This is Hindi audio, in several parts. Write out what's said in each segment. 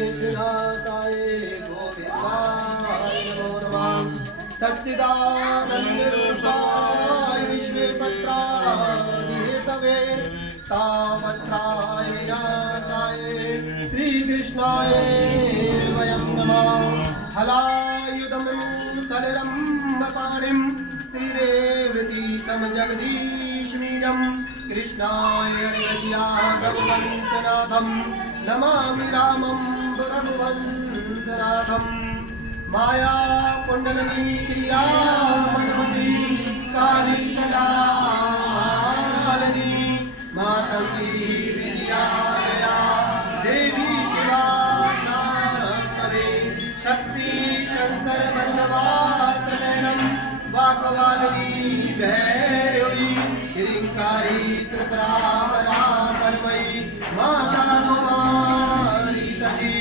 विघ्नेशनाशाय गोविन्दाय नमो नमः। सच्चिदानन्दरूपाय विश्वेशपत्राय तावत्राय विनाशाय श्रीकृष्णाय वयं नमः। हलायुधं कलरम्बपाणिं श्रीरेवतीतं जगदीशमीनं कृष्णाय हरिवंशनाथं नमामि रामं पुरभुवंशनाथं। माया कुंडलिनी क्रियामन्मती काली कलालिनी मातंगी विद्यालया देवी शिवा शांकरे शक्ति शंकर बल्लभात्मनयनं वाकवालिनी भैरवी हिरिंकारी त्रिपुरापरापरमयी माता कुमारी तसी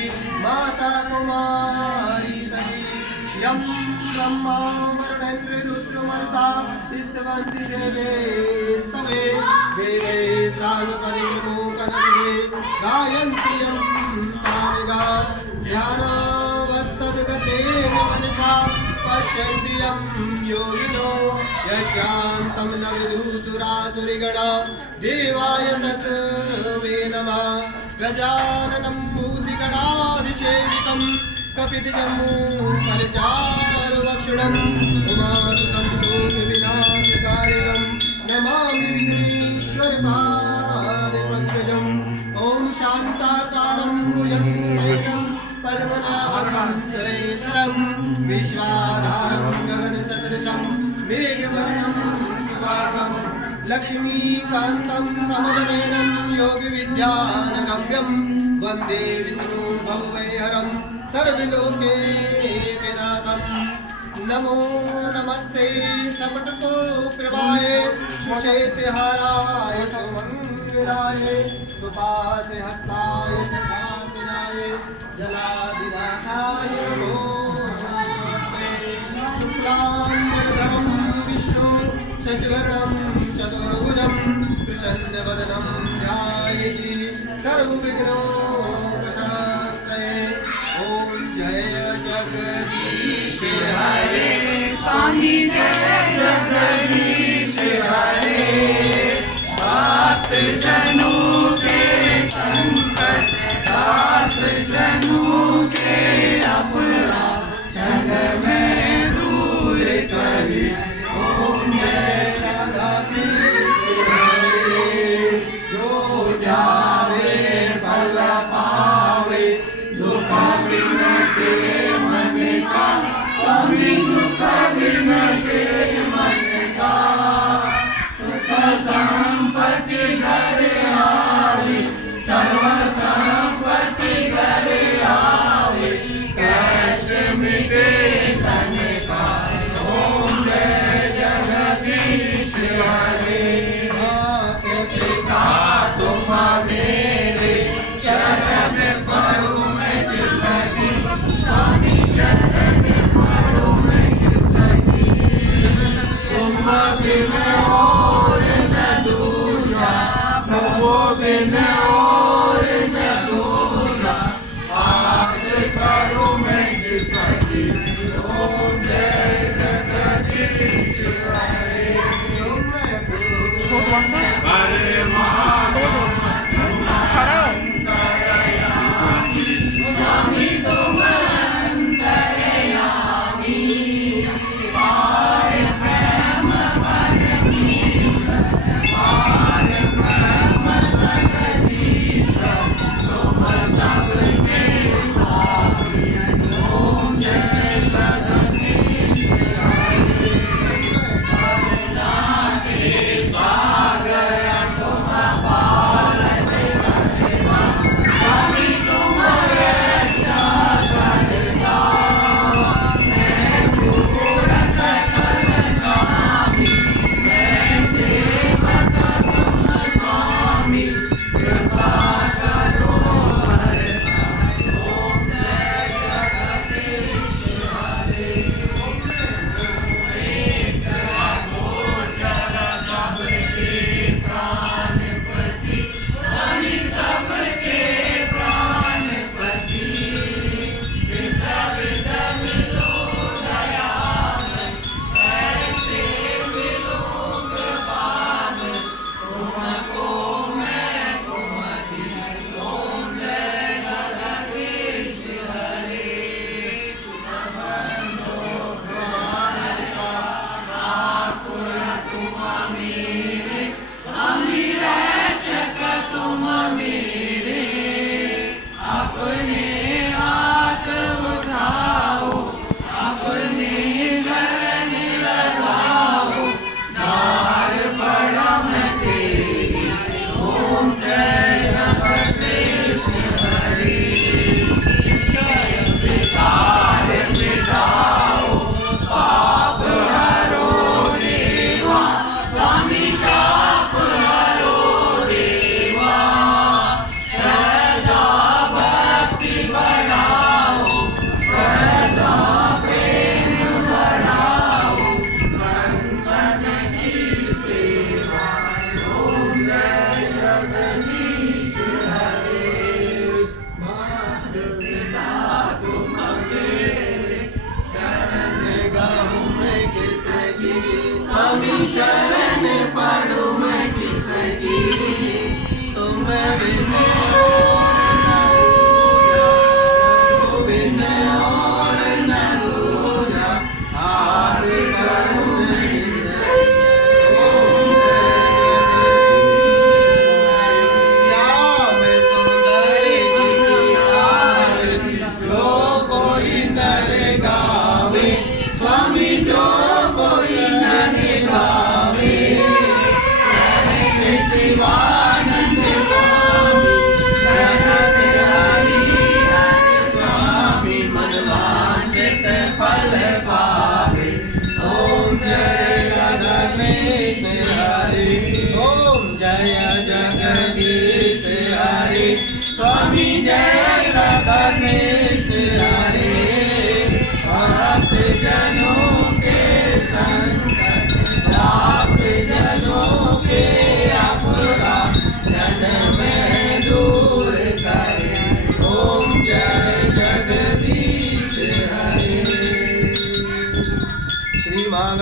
माता कुमारी तसी यं ब्रह्मा वरुणेन्द्र रुद्रमरुता विश्ववन्ति देवे स्तवे वेदे सानुपदिमोकनदिवे गायन्ति यं सामिगा ध्यानावस्थितगतेन मनसा पश्यन्ति यं योगिनो यशान्तं न विदुसुरासुरिगणा देवाय तस्मै नमः। गजाननं भूतिगणाधिसेवितं कपितजम्बूफलचारुभक्षणम् उमासुतं भूमिविनाशकारिणं नमामि विघ्नेश्वरपादपङ्कजम्। ॐ शान्ताकारं भुजगशयनं पद्मनाभं सुरेशं विश्वाधारं गगनसदृशं मेघवर्णं शुभाङ्गं लक्ष्मीकान्तं कमलनयनं योगिविद्यानगम्यं वन्दे विष्णुं भवभयहरं सर्वलोकैकनाथं। नमो नमस्ते सपटकोपकृपाय श्वेतहाराय सुमङ्गलाय सुपासे हस्ताय दशासनाय जलाधिराजाय नमो नमस्ते। शुक्लाम्बरधरं विष्णु शशिवर्णं चतुर्भुजं प्रसन्नवदनं ध्यायेति सर्वविघ्नोपशान्तये। ॐ जय जगदीश हरे स्वामी जय जगदीश हरे। भक्त जनों के संकट दास जनों के अपराध जग में दूर करे। ओम जय जगदीश हरे। जो जावे फल पावे दुख विनाशे मन का स्वामी दुख विनाशे मन का। सुख संपत्ति घर आवे सर्व संपत्ति घर आवे कैसे मिटे तन का। ओम जय जगदीश हरे। माता पिता तुम मेरे शरण पड़ो मैं सखी स्वामी शरण पड़ो मैं सखी। तुम बिन और न दूजा प्रभु बिन और न दूजा आस करो मैं सखी। ओम जय जगदीश हरे। हरे स्वामी तुम अंतर्यामी पार ब्रह्म परमेश्वर पार ब्रह्म जगदीश्वर तुम सबके स्वामी। ओम जय जगदीश हरे। करुणा के सागर तुम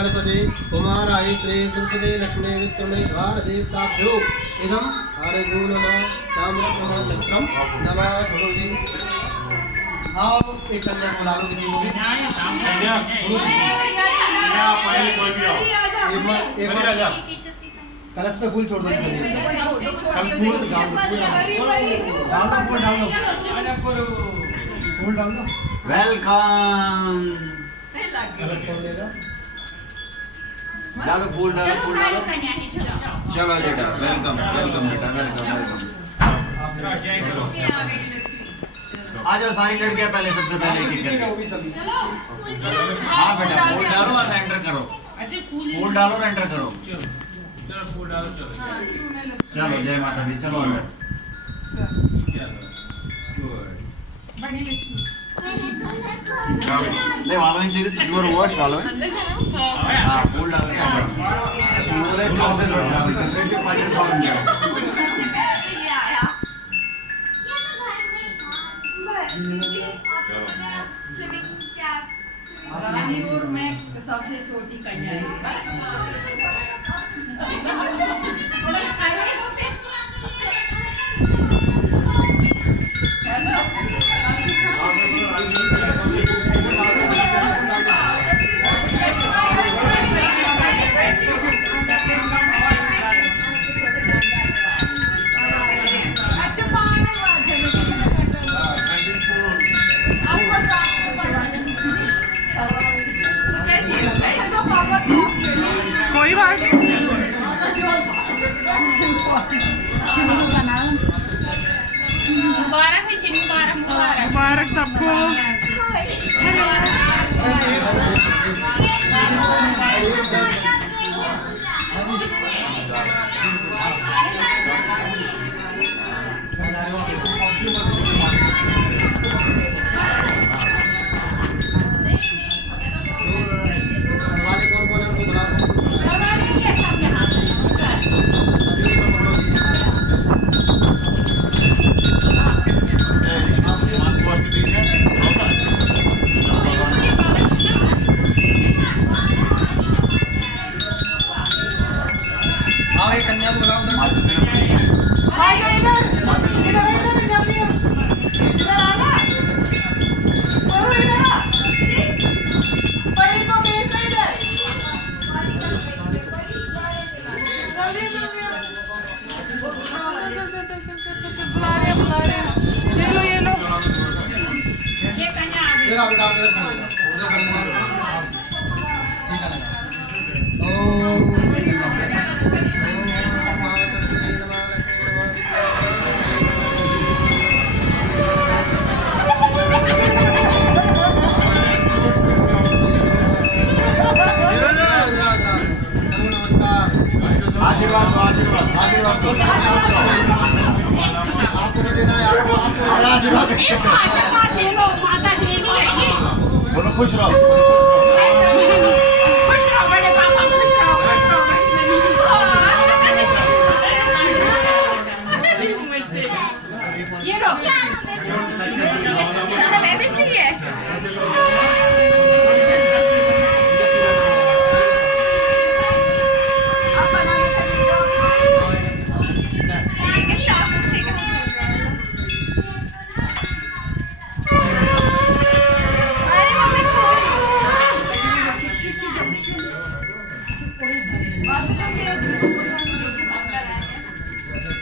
गणपते कुमाराय श्री सरस्वती लक्ष्मी विष्णुमे द्वार देवताभ्यो इदं हरिगो नमः चामरक नमः छत्रम नमः सरोजी। आओ एक कन्या को लाओ किसी को भी एक बार कलश पे फूल छोड़ दो कल फूल डाल दो फूल डाल दो। वेलकम डालो फूल डालो चलो बेटा वेलकम वेलकम बेटा वेलकम वेलकम। आ जाओ सारी लड़कियां पहले सबसे पहले एक एक करके। हाँ बेटा फूल डालो और एंटर करो फूल डालो और एंटर करो। चलो जय माता दी चलो अंदर। ले वालों ही तेरे तुझ पर वॉश वालों हाँ फूल डाल के पूरे स्टॉक से लो तेरे के पाँच खाओ नहीं रानी और मैं सबसे छोटी कन्या है। कोई बात मुबारक सबको। आशीर्वाद आशीर्वाद आशीर्वाद आशीर्वाद बोलो खुश रहो बड़े पापा खुश रहो ये लो मैं भी चाहिए।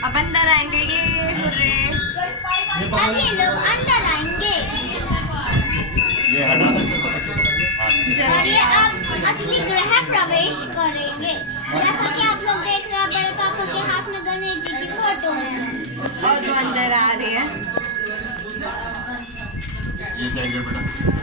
अब अंदर आएंगे ये लोग अंदर आएंगे ये हटा सकते और ये अब असली गृह प्रवेश करेंगे। जैसा कि आप लोग देख रहे हैं बड़े पापा के हाथ में गणेश जी की फोटो है और वो अंदर आ रही है। ये बेटा